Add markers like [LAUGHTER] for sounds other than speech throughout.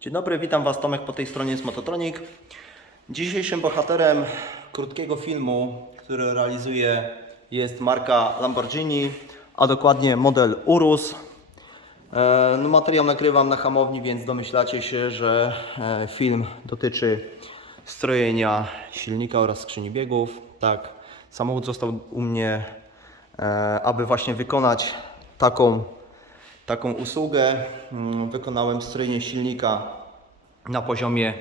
Dzień dobry, witam Was Tomek po tej stronie z Mototronic. Dzisiejszym bohaterem krótkiego filmu, który realizuje jest marka Lamborghini, a dokładnie model Urus. E, No, materiał nagrywam na hamowni, więc domyślacie się, że e, film dotyczy strojenia silnika oraz skrzyni biegów. Tak, samochód został u mnie, e, aby właśnie wykonać taką taką usługę. Mm, Wykonałem strojenie silnika na poziomie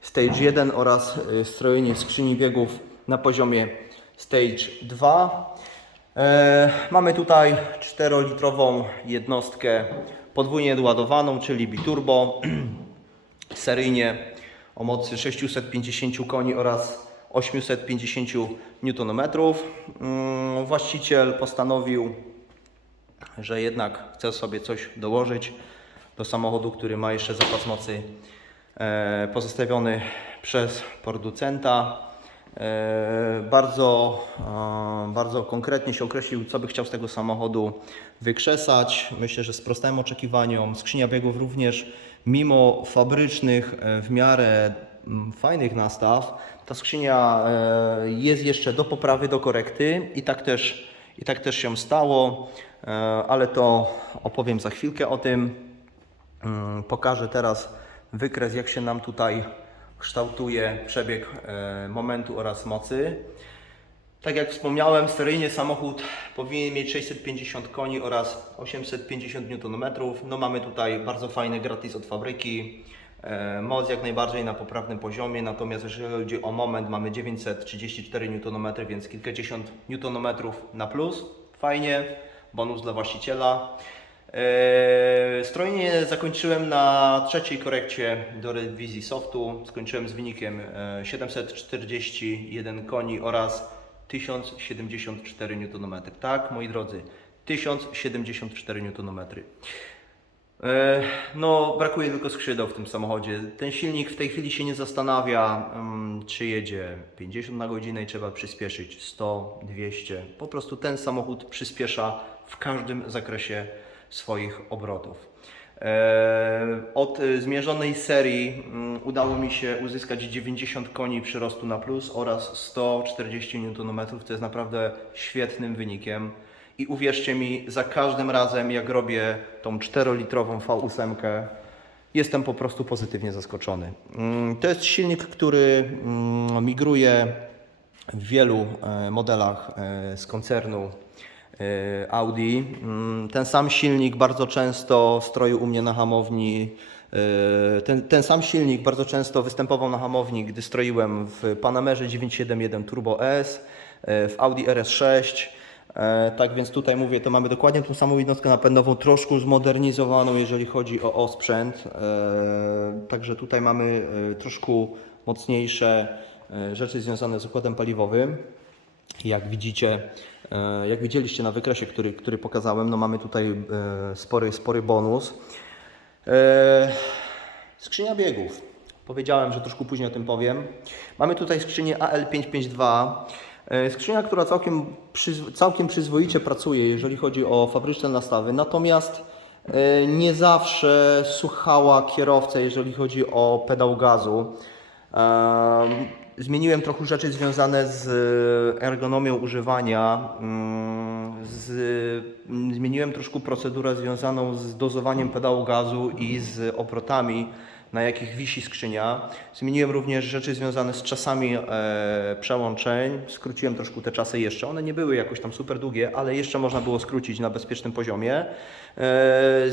Stage 1 oraz y, strojenie skrzyni biegów na poziomie Stage 2. E, Mamy tutaj 4-litrową jednostkę podwójnie doładowaną, czyli biturbo, [CLEARS THROAT] seryjnie o mocy 650 koni oraz 850 Nm. Mm, Właściciel postanowił że jednak chce sobie coś dołożyć do samochodu, który ma jeszcze zapas mocy e, pozostawiony przez producenta. E, bardzo, e, bardzo konkretnie się określił, co by chciał z tego samochodu wykrzesać. Myślę, że sprostałem oczekiwaniom. Skrzynia biegów również, mimo fabrycznych, w miarę mm, fajnych nastaw, ta skrzynia jest jeszcze do poprawy, do korekty i tak też, i tak też się stało, ale to opowiem za chwilkę o tym. Mm, Pokażę teraz wykres, jak się nam tutaj kształtuje przebieg e, momentu oraz mocy. Tak jak wspomniałem, seryjnie samochód powinien mieć 650 koni oraz 850 Nm. No mamy tutaj bardzo fajny gratis od fabryki. E, Moc jak najbardziej na poprawnym poziomie, natomiast jeżeli chodzi o moment, mamy 934 Nm, więc kilkadziesiąt Nm na plus. Fajnie, bonus dla właściciela. Eee, Strojenie zakończyłem na trzeciej korekcie do rewizji softu. Skończyłem z wynikiem e, 741 koni oraz 1074 Nm. Tak, moi drodzy, 1074 Nm. E, No, brakuje tylko skrzydeł w tym samochodzie. Ten silnik w tej chwili się nie zastanawia, mm, czy jedzie 50 na godzinę i trzeba przyspieszyć 100, 200. Po prostu ten samochód przyspiesza w każdym zakresie swoich obrotów. E, Od e, zmierzonej serii mm, udało mi się uzyskać 90 koni przyrostu na plus oraz 140 Nm. To jest naprawdę świetnym wynikiem. I uwierzcie mi, za każdym razem jak robię tą 4-litrową V8, jestem po prostu pozytywnie zaskoczony. Mm, To jest silnik, który mm, migruje w wielu e, modelach z koncernu Audi. Mm, Ten sam silnik bardzo często stroił u mnie na hamowni. e, Ten, ten sam silnik bardzo często występował na hamowni, gdy stroiłem w Panamerze 971 Turbo S, e, w Audi RS6. E, Tak więc tutaj mówię, to mamy dokładnie tą samą jednostkę napędową, troszkę zmodernizowaną, jeżeli chodzi o osprzęt. E, Także tutaj mamy e, troszkę mocniejsze e, rzeczy związane z układem paliwowym. Jak widzicie, e, jak widzieliście na wykresie, który, który pokazałem, no mamy tutaj e, spory, spory bonus. E, Skrzynia biegów. Powiedziałem, że troszkę później o tym powiem. Mamy tutaj skrzynię AL552. E, Skrzynia, która całkiem, całkiem przyzwoicie pracuje, jeżeli chodzi o fabryczne nastawy, natomiast nie zawsze słuchała kierowcę, jeżeli chodzi o pedał gazu. Em, Zmieniłem trochę rzeczy związane z ergonomią używania. mm, Z, mm, zmieniłem troszkę procedurę związaną z dozowaniem pedału gazu i z obrotami, na jakich wisi skrzynia. Zmieniłem również rzeczy związane z czasami e, przełączeń. Skróciłem troszkę te czasy jeszcze. One nie były jakoś tam super długie, ale jeszcze można było skrócić na bezpiecznym poziomie. E,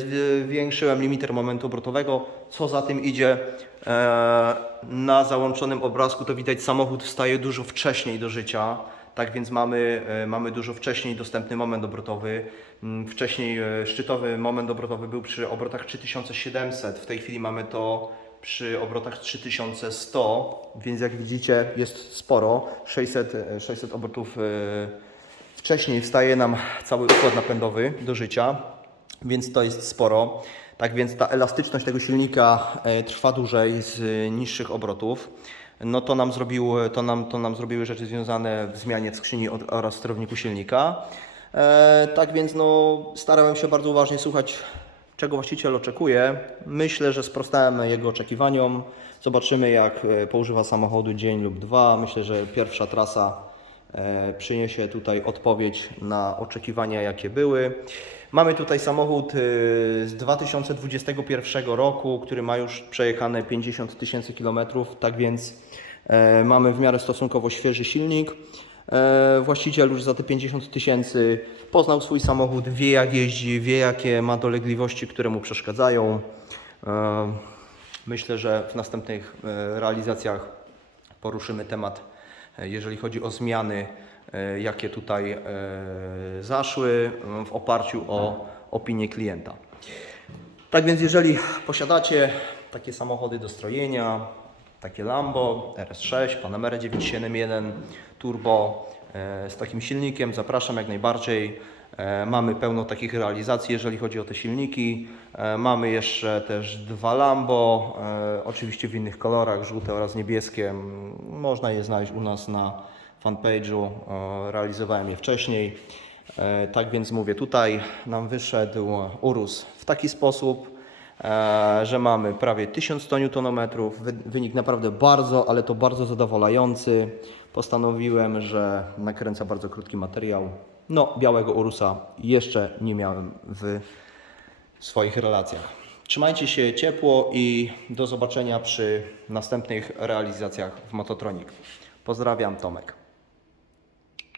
zwiększyłem limiter momentu obrotowego. Co za tym idzie, e, na załączonym obrazku to widać samochód wstaje dużo wcześniej do życia. Tak więc mamy, e, mamy dużo wcześniej dostępny moment obrotowy. Mm, Wcześniej e, szczytowy moment obrotowy był przy obrotach 3700, w tej chwili mamy to przy obrotach 3100, więc jak widzicie jest sporo, 600, e, 600 obrotów e, wcześniej wstaje nam cały układ napędowy do życia, więc to jest sporo. Tak więc ta elastyczność tego silnika e, trwa dłużej z e, niższych obrotów. No to nam, zrobił, to, nam, to nam zrobiły rzeczy związane w zmianie w skrzyni oraz sterowniku silnika. E, tak więc no, starałem się bardzo uważnie słuchać czego właściciel oczekuje. Myślę, że sprostałem jego oczekiwaniom. Zobaczymy, jak poużywa samochodu dzień lub dwa. Myślę, że pierwsza trasa przyniesie tutaj odpowiedź na oczekiwania, jakie były. Mamy tutaj samochód e, z 2021 roku, który ma już przejechane 50 tysięcy kilometrów, tak więc e, mamy w miarę stosunkowo świeży silnik. E, Właściciel już za te 50 tysięcy poznał swój samochód, wie jak jeździ, wie jakie ma dolegliwości, które mu przeszkadzają. E, Myślę, że w następnych realizacjach poruszymy temat, jeżeli chodzi o zmiany, jakie tutaj e, zaszły w oparciu o opinię klienta. Tak więc jeżeli posiadacie takie samochody do strojenia, takie Lambo, RS6, Panamera 971 Turbo e, z takim silnikiem, zapraszam jak najbardziej. E, Mamy pełno takich realizacji, jeżeli chodzi o te silniki. E, Mamy jeszcze też dwa Lambo, e, oczywiście w innych kolorach, żółte oraz niebieskie. Można je znaleźć u nas na fanpage'u, e, realizowałem je wcześniej. E, Tak więc mówię, tutaj nam wyszedł Urus w taki sposób, e, że mamy prawie 1100 Nm, wy- wynik naprawdę bardzo, ale to bardzo zadowalający. Postanowiłem, że nakręcę bardzo krótki materiał. No, białego Urusa jeszcze nie miałem w swoich relacjach. Trzymajcie się ciepło i do zobaczenia przy następnych realizacjach w Mototronik. Pozdrawiam, Tomek.